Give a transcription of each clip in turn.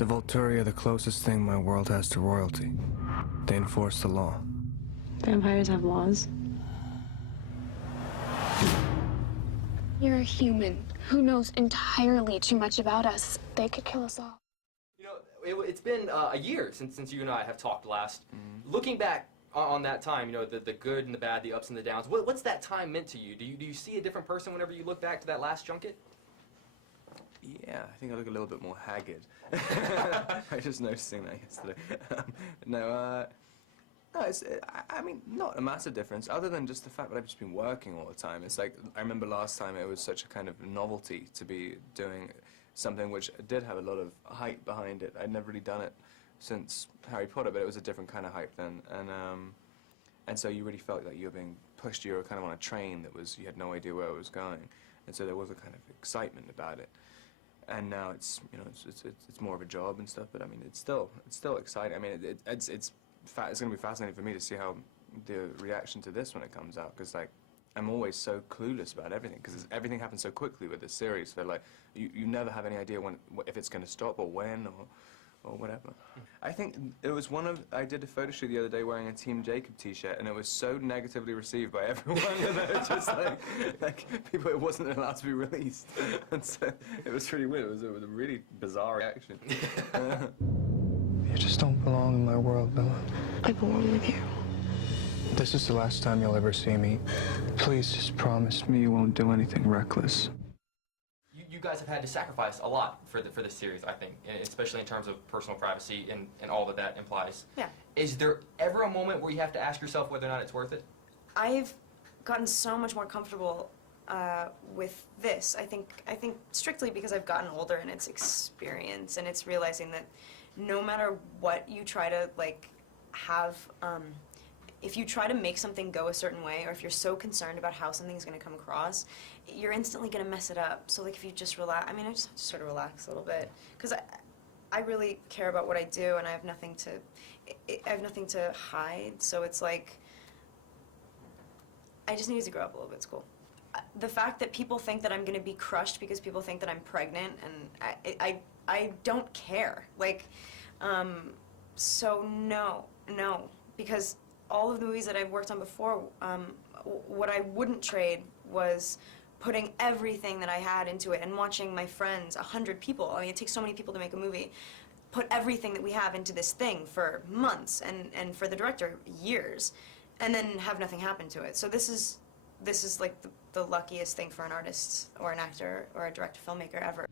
The Volturi are the closest thing my world has to royalty. They enforce the law. Vampires have laws. You're a human who knows entirely too much about us. They could kill us all. You know, it's been a year since you and I have talked last. Looking back on that time, you know, the good and the bad, the ups and the downs, what's that time meant to you? Do you see a different person whenever you look back to that last junket? Yeah, I think I look a little bit more haggard. I was just noticing that yesterday. No, I mean, not a massive difference, other than just the fact that I've just been working all the time. It's like, I remember last time it was such a kind of novelty to be doing something which did have a lot of hype behind it. I'd never really done it since Harry Potter, but it was a different kind of hype then. And so you really felt like you were being pushed. You were kind of on a train that was, you had no idea where it was going. And so there was a kind of excitement about it. And now it's, you know, it's more of a job and stuff, but I mean, it's still exciting. I mean, it's going to be fascinating for me to see how the reaction to this when it comes out, because like I'm always so clueless about everything, because everything happens so quickly with this series. So like you never have any idea if it's going to stop or when or whatever. I think it was I did a photo shoot the other day wearing a Team Jacob t-shirt, and it was so negatively received by everyone that it was just like people, it wasn't allowed to be released. And so it was really weird. It was a really bizarre reaction. You just don't belong in my world, Bella. I belong with you. This is the last time you'll ever see me. Please just promise me you won't do anything reckless. You guys have had to sacrifice a lot for this series, I think, especially in terms of personal privacy and all that implies. Yeah. Is there ever a moment where you have to ask yourself whether or not it's worth it? I've gotten so much more comfortable with this. I think strictly because I've gotten older, and it's experience, and it's realizing that no matter what you try to like have, if you try to make something go a certain way, or if you're so concerned about how something's going to come across, you're instantly going to mess it up. So like if you just relax, I mean, I just have to sort of relax a little bit, because I really care about what I do, and I have nothing to hide. So it's like I just needed to grow up a little bit. It's cool. The fact that people think that I'm going to be crushed because people think that I'm pregnant, and I don't care. Like, so no, because all of the movies that I've worked on before, what I wouldn't trade was putting everything that I had into it and watching my friends, 100 people, I mean, it takes so many people to make a movie, put everything that we have into this thing for months, and for the director, years, and then have nothing happen to it. So this is like the luckiest thing for an artist or an actor or a director filmmaker ever.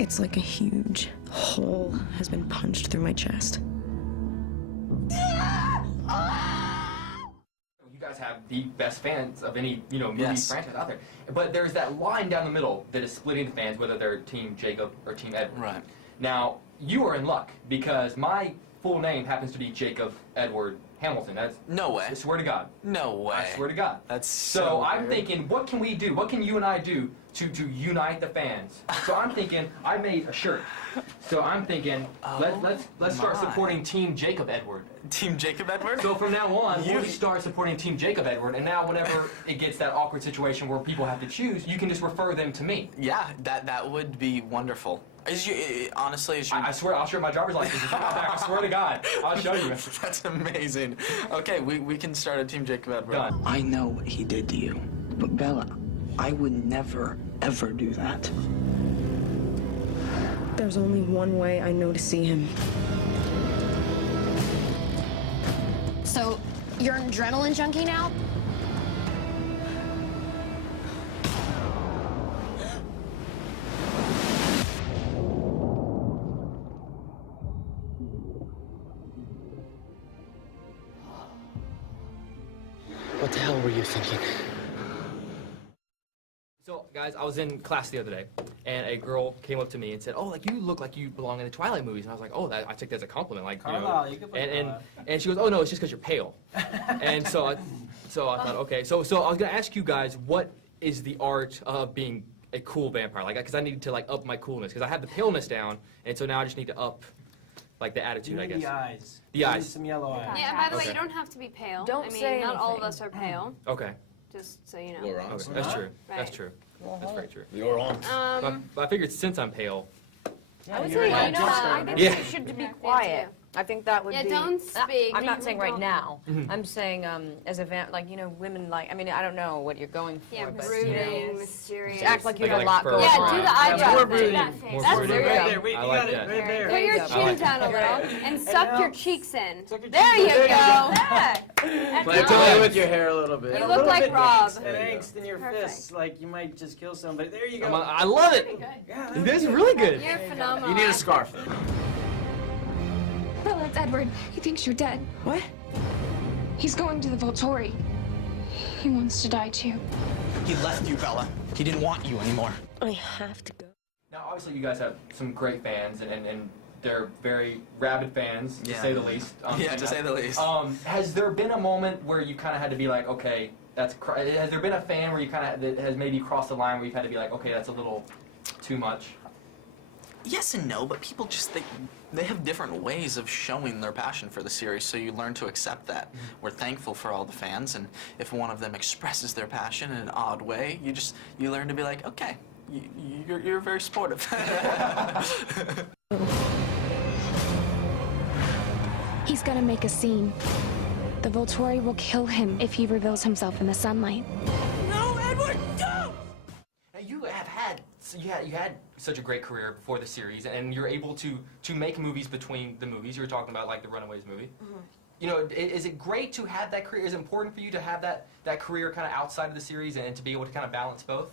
It's like a huge hole has been punched through my chest. You guys have the best fans of any, you know, movie Yes. franchise out there. But there's that line down the middle that is splitting the fans, whether they're Team Jacob or Team Edward. Right. Now, you are in luck, because my full name happens to be Jacob Edward Hamilton. That's, No way. I swear to God. No way. I swear to God. That's so I'm weird. thinking, what can we do? What can you and I do to unite the fans? So I'm thinking, I made a shirt. So I'm thinking, let's start supporting Team Jacob Edward. Team Jacob Edward? So from now on, we'll just start supporting Team Jacob Edward, and now whenever it gets that awkward situation where people have to choose, you can just refer them to me. Yeah, that would be wonderful. Honestly, I swear, I'll show my driver's license. I swear to God, I'll show you. That's amazing. Okay, we can start a Team Jacob Edward. Done. I know what he did to you, but Bella, I would never, ever do that. There's only one way I know to see him. So, you're an adrenaline junkie now? What the hell were you thinking? So, guys, I was in class the other day, and a girl came up to me and said, "Oh, like you look like you belong in the Twilight movies." And I was like, "Oh, I took that as a compliment." Like, you know, and she goes, "Oh no, it's just because you're pale." And so I thought, okay, so I was gonna ask you guys, what is the art of being a cool vampire? Like, because I needed to like up my coolness, because I had the paleness down, and so now I just need to up like the attitude, I guess. The eyes. The eyes. Some yellow eyes. Yeah, by the way, Okay. you don't have to be pale. Don't I mean, say not all of anything. us are pale, Okay. just so you know. You're on. Okay. That's true. That's Right. true. That's very true. You're on. But I figured since I'm pale, I would say, Yeah, you know, I think Yeah. you should be quiet. I think that would Yeah, be. don't speak. I'm not saying right Don't- now. I'm saying as a like you know, women like. I mean, I don't know what you're going for, Yeah, but brooding, mysterious. just act like you have Like a lot fur. going Yeah, on. do the eyebrows. more Do brooding. that face. More That's brooding. there you Right go. there, wait, I you like got it, that. right there. Put your go. chin down a little and suck now- your cheeks in. Suck your There cheeks in. you go. Play Excellent. with your hair a little bit. You A look little like bit Rob. And angst in your Perfect. fists, like you might just kill somebody. There you go. I love it. Yeah, You guys are really good. You're phenomenal. You need a scarf. Bella, it's Edward. He thinks you're dead. What? He's going to the Volturi. He wants to die too. He left you, Bella. He didn't want you anymore. I have to go. Now, obviously, you guys have some great fans, and they're very rabid fans, to Yeah. say the least. Yeah, to say the least. Has there been a moment where you kind of had to be like, okay, has there been a fan where you kind of that has maybe crossed the line where you've had to be like, okay, that's a little too much? Yes and no, but people just they have different ways of showing their passion for the series, so you learn to accept that. We're thankful for all the fans, and if one of them expresses their passion in an odd way, you learn to be like, okay, you're very supportive. He's gonna make a scene. The Volturi will kill him if he reveals himself in the sunlight. No, Edward, don't! Now, you had such a great career before the series, and you're able to make movies between the movies. You were talking about like the Runaways movie. You know, is it great to have that career? Is it important for you to have that career kind of outside of the series and to be able to kind of balance both?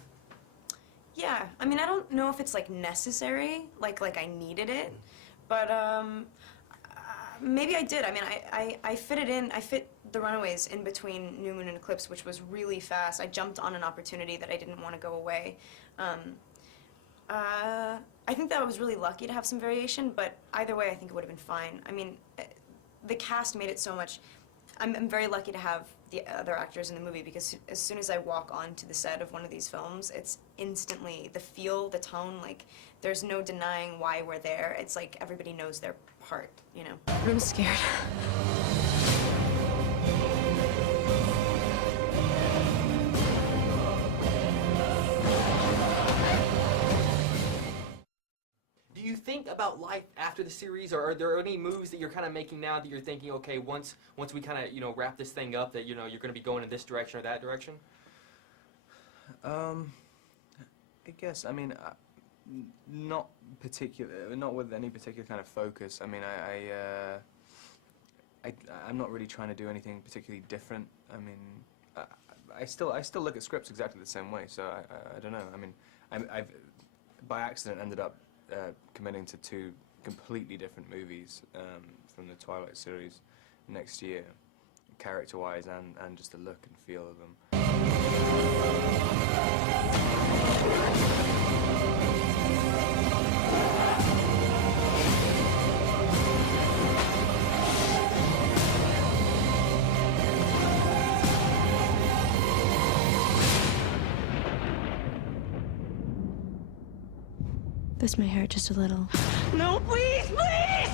Yeah, I mean, I don't know if it's like necessary, like I needed it, but maybe I did. I mean, I fit it in. I fit the Runaways in between New Moon and Eclipse, which was really fast. I jumped on an opportunity that I didn't want to go away. I think that I was really lucky to have some variation, but either way, I think it would have been fine. I mean, the cast made it so much. I'm very lucky to have the other actors in the movie because as soon as I walk onto the set of one of these films, it's instantly the feel, the tone, like there's no denying why we're there. It's like everybody knows their part, you know? I'm scared. Do you think about life after the series, or are there any moves that you're kind of making now that you're thinking, okay, once we kind of wrap this thing up, that you're going to be going in this direction or that direction? I guess. I mean, not with any particular kind of focus. I mean, I'm not really trying to do anything particularly different. I mean, I still look at scripts exactly the same way. So I don't know. I mean, I've by accident ended up committing to 2 completely different movies from the Twilight series next year, character-wise and just the look and feel of them. This may hurt just a little. No, please, please!